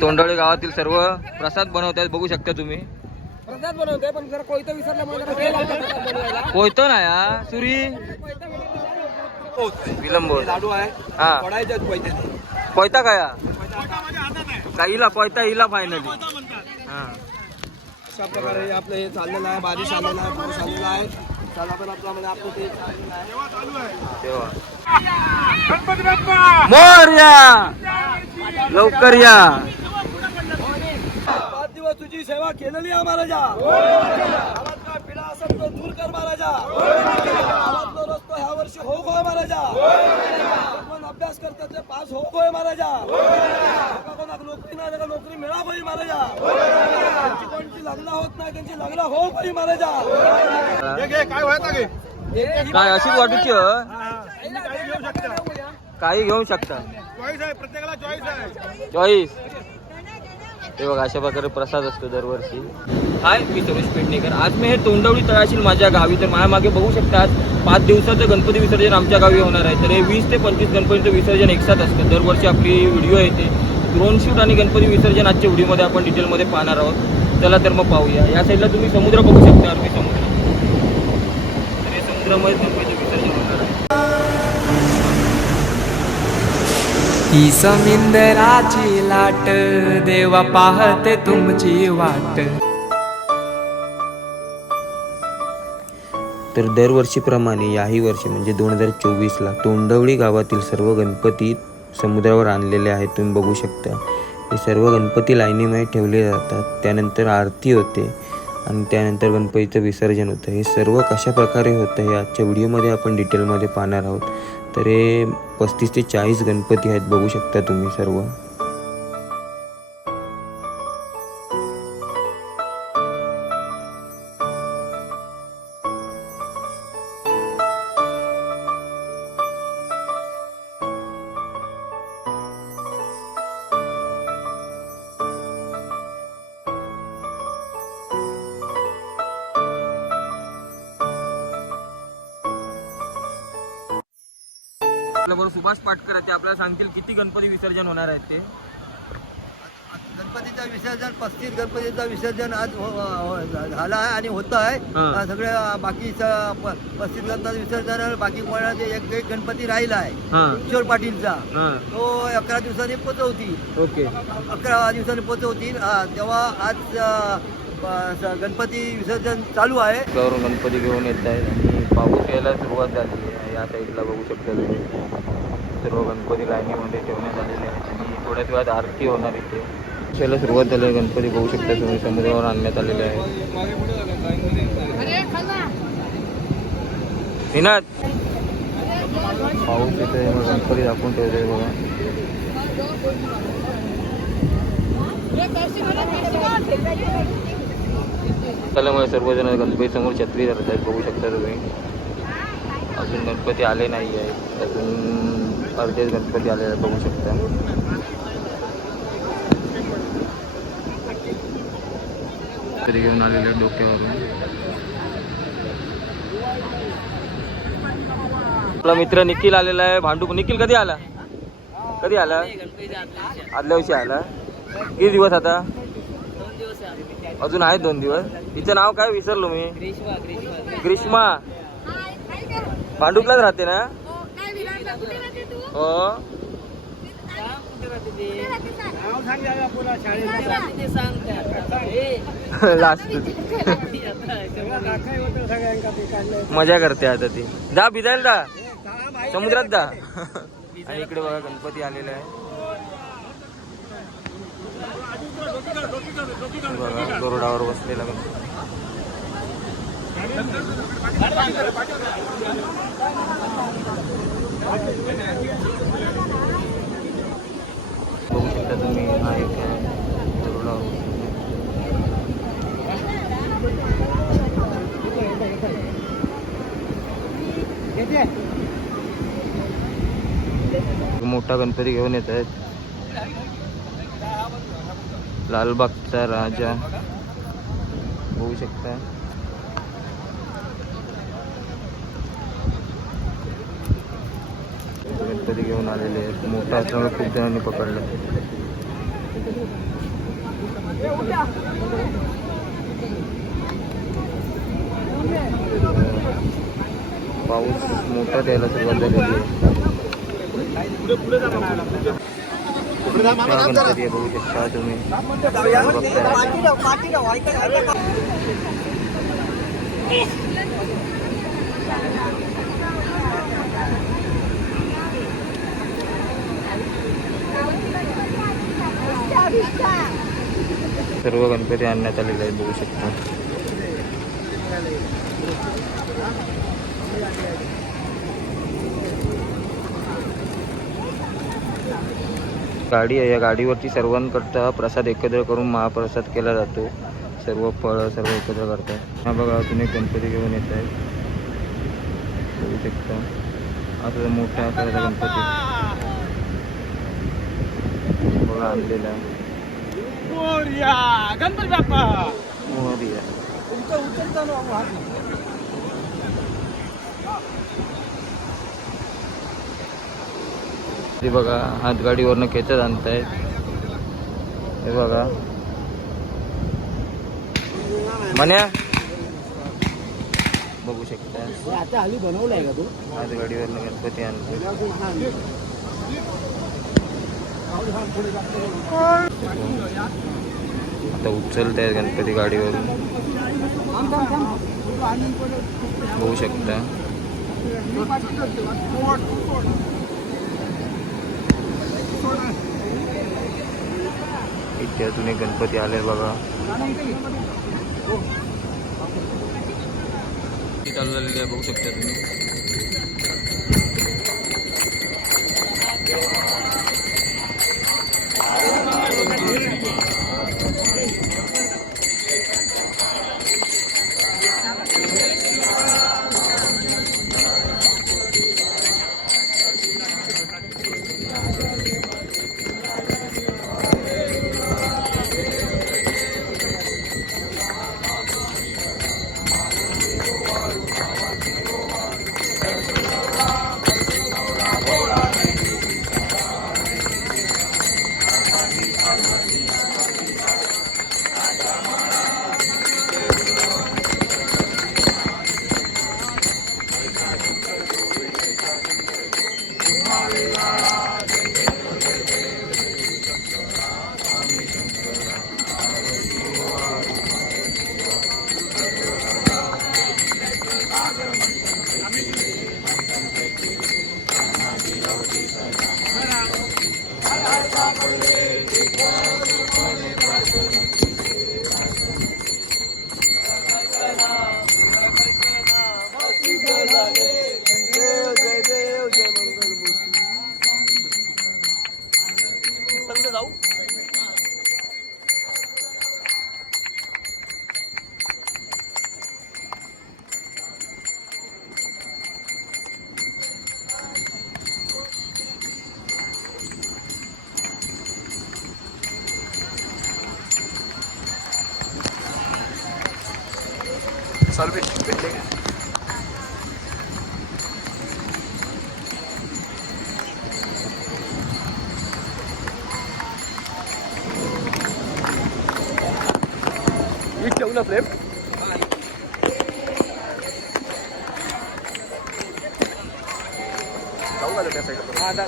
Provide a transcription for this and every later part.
तोंडवळी गावातील सर्व प्रसाद बनवतात, बघू शकता तुम्ही. प्रसाद बनवतोय पण जरा कोयता विसरल्यामुळे कोयतो ना या सुरी विलंब लाडू आहे. हा कोयता काय काहीला कोयता हिला फायनली. हा अशा प्रकारे आपलं हे चाललेलं आहे. बारिश आलेला आहे, पाऊस आलेला आहे. चला पण आपलं आपलं ते चाललेलं आहे. तेव्हा मोरया लवकर या. 5 दिवस तुझी सेवा केलेली आहे महाराजा. गावातला पिढा असेल तो दूर कर महाराजा. गावातला रस्तो ह्या वर्षी हो गो महाराजा. कोण अभ्यास करतात ते पास हो गो महाराजा. कोणाक नोकरी नाही त्याला नोकरी मिळा होई महाराजा. त्यांची कोणची लग्न होत नाही त्यांची लग्न हो होई महाराजा. काय व्हायचं गे काय अशीच वाटूची काही घेऊ शकता. चॉईस आहे, प्रत्येकाला चॉईस आहे. चॉईस हे बघा अशा प्रकारे प्रसाद असतो दरवर्षी. हाय मी सुरेश पेडणेकर. आज मी हे तोंडवळी तळाशील माझ्या गावी. तर माझ्या मागे बघू शकता आज 5 दिवसाचं गणपती विसर्जन आमच्या गावी होणार आहे. तर हे 20 ते 25 गणपतीचं विसर्जन एकसाथ असतं. दरवर्षी आपली व्हिडिओ येते ड्रोन शूट आणि गणपती विसर्जन आजच्या व्हिडिओमध्ये आपण डिटेलमध्ये पाहणार आहोत. चला तर मग पाहूया. या साईडला तुम्ही समुद्र बघू शकता, अरबी समुद्र. तर हे समुद्रामध्ये गणपती विसर्जन होणार आहे. ही समुद्राची लाट देवा पाहते तुमची वाट. तर दरवर्षीप्रमाणे याही वर्षी म्हणजे 2024ला तोंडवळी गावातील सर्व गणपती समुद्रावर आणलेले आहेत. तुम्ही बघू शकता हे सर्व गणपती लाईनीमध्ये ठेवले जातात. त्यानंतर आरती होते आणि त्यानंतर गणपतीचं विसर्जन होतं. हे सर्व कशा प्रकारे होतं हे आजच्या व्हिडिओमध्ये आपण डिटेलमध्ये पाहणार आहोत. तर हे 35 ते 40 गणपती आहेत, बघू शकता तुम्ही सर्व. आपल्याबरोबर सुभाष पाटकर आहेत, ते आपल्याला सांगतील किती गणपती विसर्जन होणार आहेत ते. गणपतीचं विसर्जन 35 गणपतीचं विसर्जन आज झालं आहे आणि होतं आहे. सगळ्या बाकी 35 गणपती विसर्जन बाकी कोणाचे एक गणपती राहिला आहे किशोर पाटीलचा. तो 11 दिवसांनी पोचवतील. ओके 11 दिवसांनी पोचवतील. तेव्हा आज गणपती विसर्जन चालू आहे. गावावरून गणपती घेऊन येत आहेत आणि पाऊस यायला सुरुवात झाली आहे. या साईडला बघू शकता तुम्ही सर्व गणपती लाईनीमध्ये ठेवण्यात आलेले आहेत आणि थोड्याच वेळात आरती होणार इथे. यायला सुरुवात झाली आहे. गणपती बघू शकता तुम्ही समुद्रावर आणण्यात आलेले आहे. विनात पाऊस येते मग गणपती दाखवून ठेवतोय बघा. त्यामुळे सर्वजण गणपती समोर छत्री धरत आहेत, बघू शकता तुम्ही. अजून गणपती आले नाही आहेत, अजून अर्धेच गणपती आले आहेत, बघू शकता. तरी घेऊन आलेले डोक्यावरून. आपला मित्र निखिल आलेला आहे भांडूप. निखिल कधी आला? कधी आला? आदल्या दिवशी आला. किती दिवस आता? अजून आहेत 2 दिवस. तिचं नाव काय विसरलो मी. ग्रीष्मा. भांडुपलाच राहते ना? हो. लास्ट मजा करते आता ती. जा भिजायला जा समुद्रात जा. आणि इकडे बघा गणपती आलेला आहे बघा, गरुडावर बसलेला गणपती. बघू शकता तुम्ही हा एक गरुडावर मोठा गणपती घेऊन येत आहेत. लालबागचा राजा होऊ शकता. गणपती घेऊन आलेले आहेत. मोठा असल्यामुळे खूप जणांनी पकडलं. पाऊस मोठा द्यायला सुरुवात झालेली आहे. गणपती बघू शकता तुम्ही. सर्व गणपती आणण्यात आलेले आहेत बघू शकता. गाडी आहे, या गाडीवरती सर्वांकरता प्रसाद एकत्र करून महाप्रसाद केला जातो. सर्व फळं सर्व एकत्र करतात. हा बघा अजून एक गणपती घेऊन येत आहे बघू शकता. आता मोठ्या आकाराचा गणपती बघा आणलेला आहे. गणपती बाप्पा मोरया. हे बघा हातगाडीवरनं खेचत आणतायत. हे बघा मन्या बघू शकता. बनवलाय का तू? हातगाडीवरनं गणपती आणतो. आता उचलतायत गणपती गाडीवरून बघू शकता. इथे अजून एक गणपती आले बघा. चालू झालेली आहे बघू शकता तुम्ही. ठेवलं फ्लेम. जाऊ झालं त्या साईडला.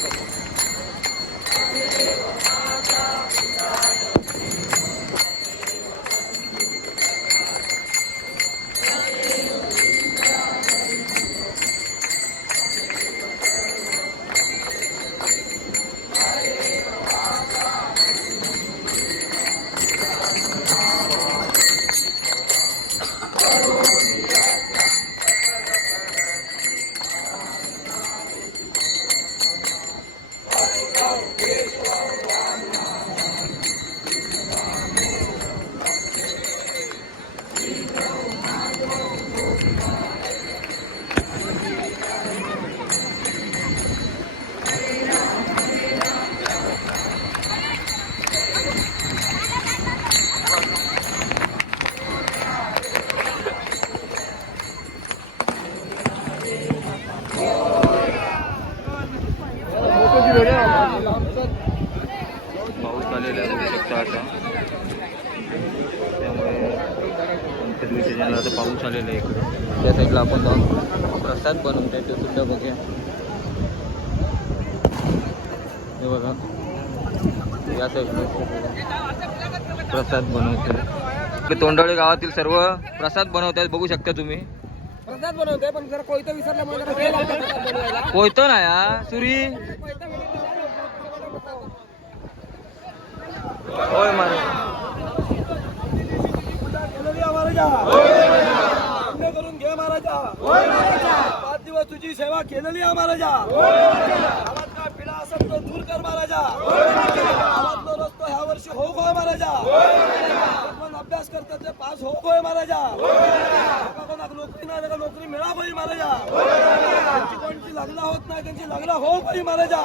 गणपती विसर्जनाला आता पाऊस आलेला आहे इकडे. त्या साईडला आपण जाऊन प्रसाद बनवतोय ते सुद्धा बघूया. हे बघा या साईडला प्रसाद बनवतोय. तोंडवळे गावातील सर्व प्रसाद बनवतात बघू शकता तुम्ही. प्रसाद बनवतोय पण जरा कोयता विसरल्यामुळे कोयतो ना या सुरी होय मारे करून घे महाराजा. 5 दिवस तुझी सेवा केलेली आहे महाराजा. आवाज का पिढा असेल तो दूर कर महाराजा. आवाजलो रस्तो ह्या वर्षी हो गो महाराजा. पण अभ्यास करतात ते पास हो गो महाराजा. कोणाक नोकरी नाही त्याला नोकरी मिळा पाहिजे महाराजा. त्यांची कोणची लग्न होत नाही त्यांची लग्न हो पाहिजे महाराजा.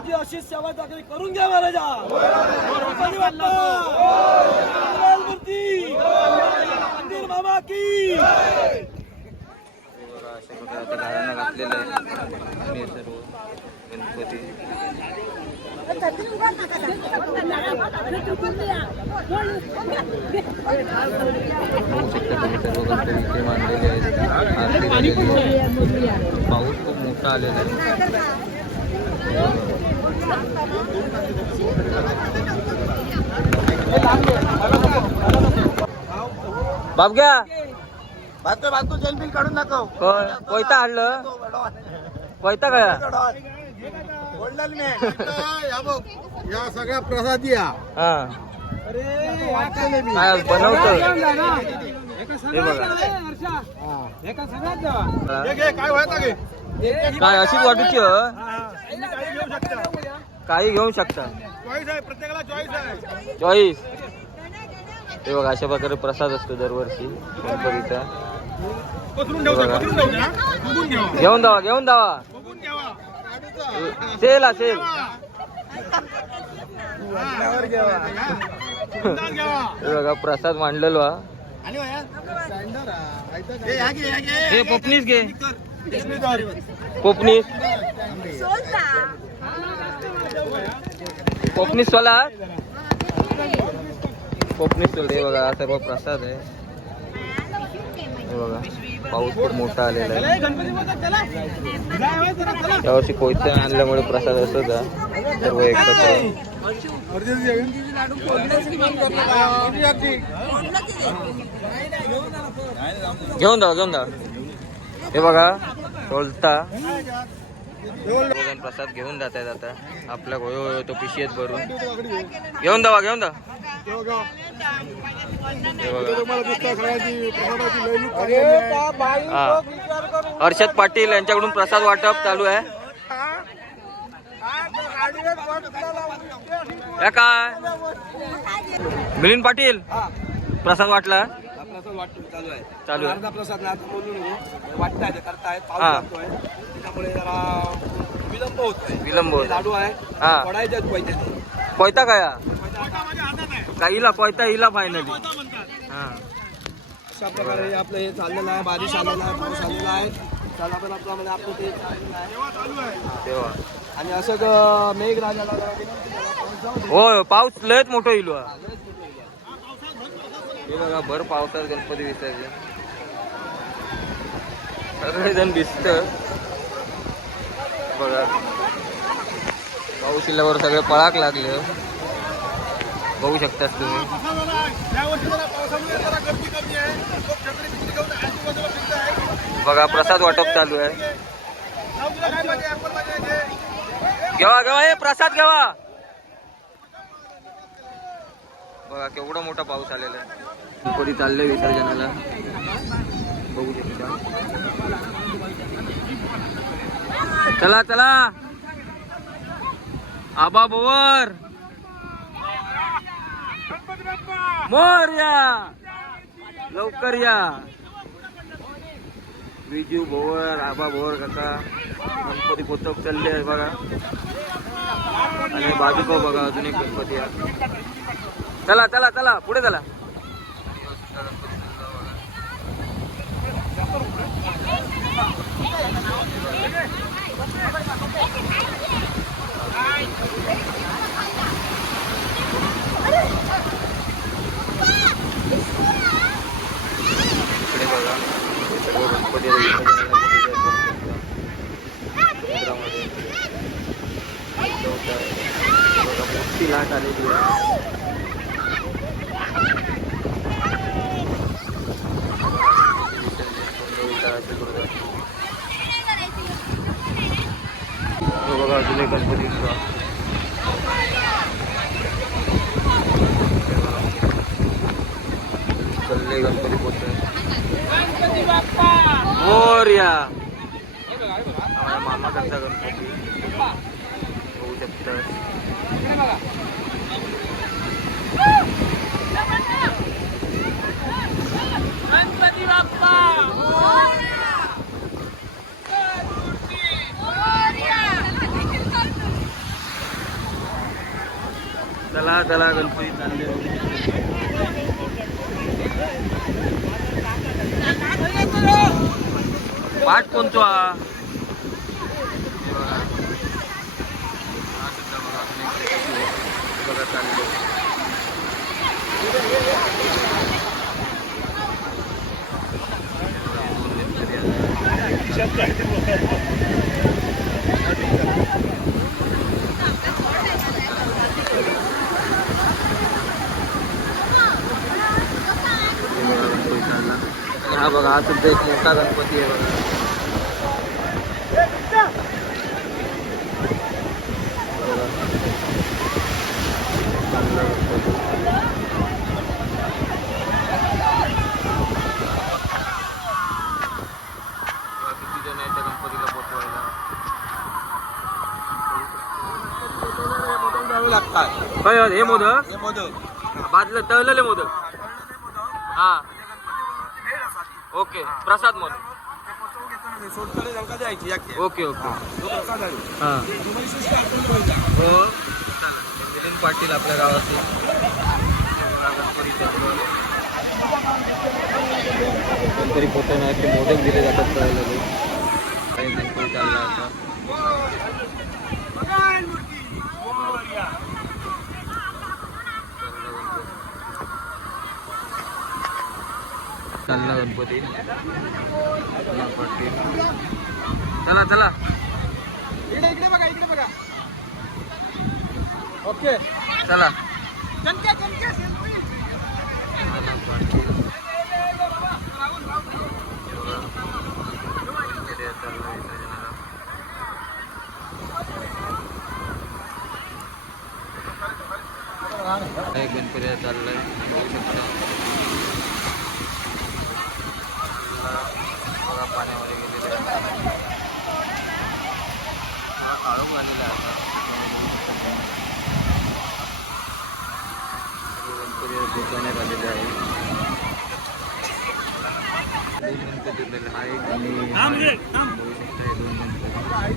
तुझी अशीच सेवा चाकरी करून घ्या महाराजा. कधी वाटतं मंदिर मामा की अशा प्रकारे आता गाड्यांना घातलेलं आहे हे सर्व गणपती. बघू शकता तुम्ही सर्व गणपती इथे मांडलेले आहेत. आरती झालेली आहे. पाऊस खूप मोठा आलेला आहे. बाबग्या बाजू जेलबिल काढून दाखव. कोयता आणलं कोयता काय या सगळ्या प्रसादी या हा काय बनवतो हे बघा. काय व्हायचं गे काय अशीच वाटूची काही घेऊ शकता. काही घेऊ शकता. चॉईस आहे प्रत्येकाला चॉईस आहे. चॉईस हे बघा अशा प्रकारे प्रसाद असतो दरवर्षी गणपतीचा. पसरून ठेवतो पसरून ठेवतो बघून घ्या घेऊन जावा घेऊन जावा बघून घ्यावा. सेल असेल हे बघा प्रसाद मांडलेलो हा. हे कोपनीस घे कोपनीस कोपनीस वाला कोकणी सोल. हे बघा सर्व प्रसाद आहे. हे बघा पाऊस खूप मोठा आलेला आहे. यावर्षी कोयता आणल्यामुळे प्रसाद असत सर्व एकत्र. घेऊन जा हे बघा टोलता प्रसाद घेऊन जात आहेत. आता आपल्या होय तो पिशवीत भरून घेऊन जा हर्षद पाटील यांच्याकडून प्रसाद वाटप चालू आहे. या काय मिलिंद पाटील प्रसाद वाटला चालू आहे. प्रसाद वाटताय करतायत त्यामुळे जरा विलंब होत लाडू आहे हा पडायचे कोयता काय काहीला कोयता हिला फायनली. हा अशा प्रकारे आपलं हे चाललेलं आहे. बारिश आलेला आहे पाऊस आलेला आहे. त्याला पण आपलं आपलं ते चाललेलं आहे तेव्हा आणि असं मेघराजाला होय पाऊस लयच मोठं येईल. हे बघा भर पावसात गणपती विसर्जन सगळेजण दिसत बघा. पाऊस इल्यावर सगळे पळाक लागले बघू शकतात तुम्ही. बघा प्रसाद वाटप चालू आहे. घेवा हे प्रसाद घेवा. बघा केवढा मोठा पाऊस आलेला आहे. गणपती चालले विसर्जनाला बघू शकता. चला चला आबा बोवर मोर या लवकर या. विजू भोवर आबा भोवर काका गणपती पोतप चालले आहे बघा. आणि बाजूक बघा अजून एक गणपती आहे. चला चला चला पुढे चला. बघा अजून एक गणपती चालले गणपती पोचले मोरया मामा करता गणपती होऊ शकतं गणपती बाप्पा चला चला गणपती चालले पाठ कोणतो हा बघा चालले हा बघा हा सुद्धा एक मोठा गणपती आहे बघा किती जण आहेत त्या गणपतीला पोचवायला काय हे मोदक बाजलं तळलेले मोदक हा ओके प्रसाद म्हणून ओके ओके हां हो मिलिंद पाटील आपल्या गावाचे गणपती पोचवणार ते मोदक दिले जातात तळलेले काही गणपती चालला आता चालला गणपती चला चला इकडे बघा ओके चला गणपती चाललाय बघू शकता बघा पाण्यामध्ये गेलेले आळून आलेला आता गणपती पोचवण्यात आलेले आहे दोन गणपती उरलेले हा एक आणि बघू शकता हे दोन गणपती सर्वजण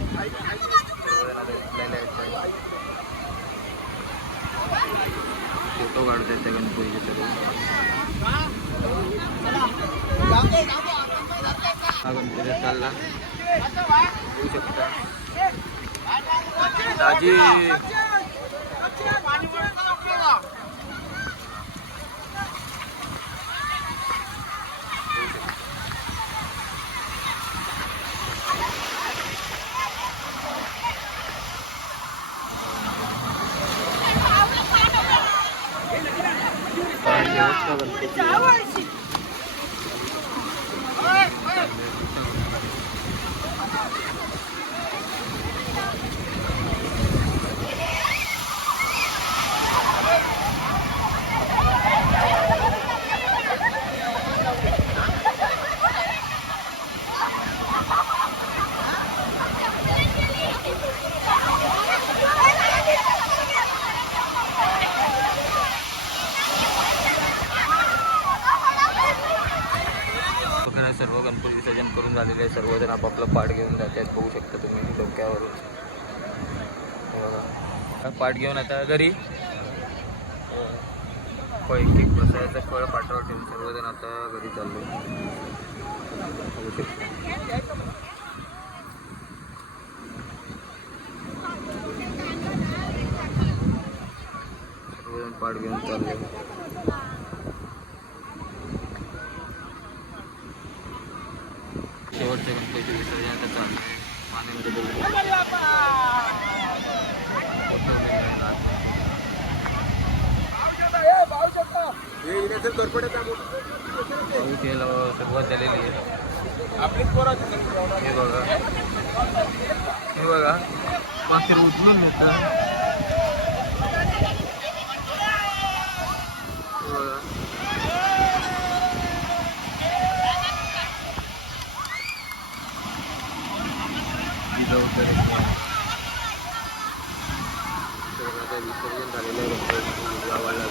फोटो काढतायत त्या गणपतीचे सर्व हा गणपती चालला होऊ शकता दाजी सर्व गणपती विसर्जन करून झालेले आहे सर्वजण आपापलं पाठ घेऊन जात आहेत बघू शकता तुम्ही डोक्यावरून बघा पाठ घेऊन आता घरी एक प्रसादाचं फळ पाठावर ठेवून सर्वजण आता घरी चाललो बघू शकता सर्वजण पाठ घेऊन चालले शेवटच्या गणपती विसर्जनाचा चालू आहे पाण्यामध्ये बघू पाऊस यायला सुरुवात झालेली आहे. हे बघा मासे उचलून येतं. हे बघा. विसर्जन झालेलं आहे गावाला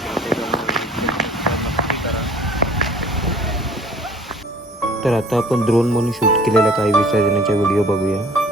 करा. तर आता आपण ड्रोन म्हणून शूट केलेल्या काही विसर्जनाच्या व्हिडिओ बघूया.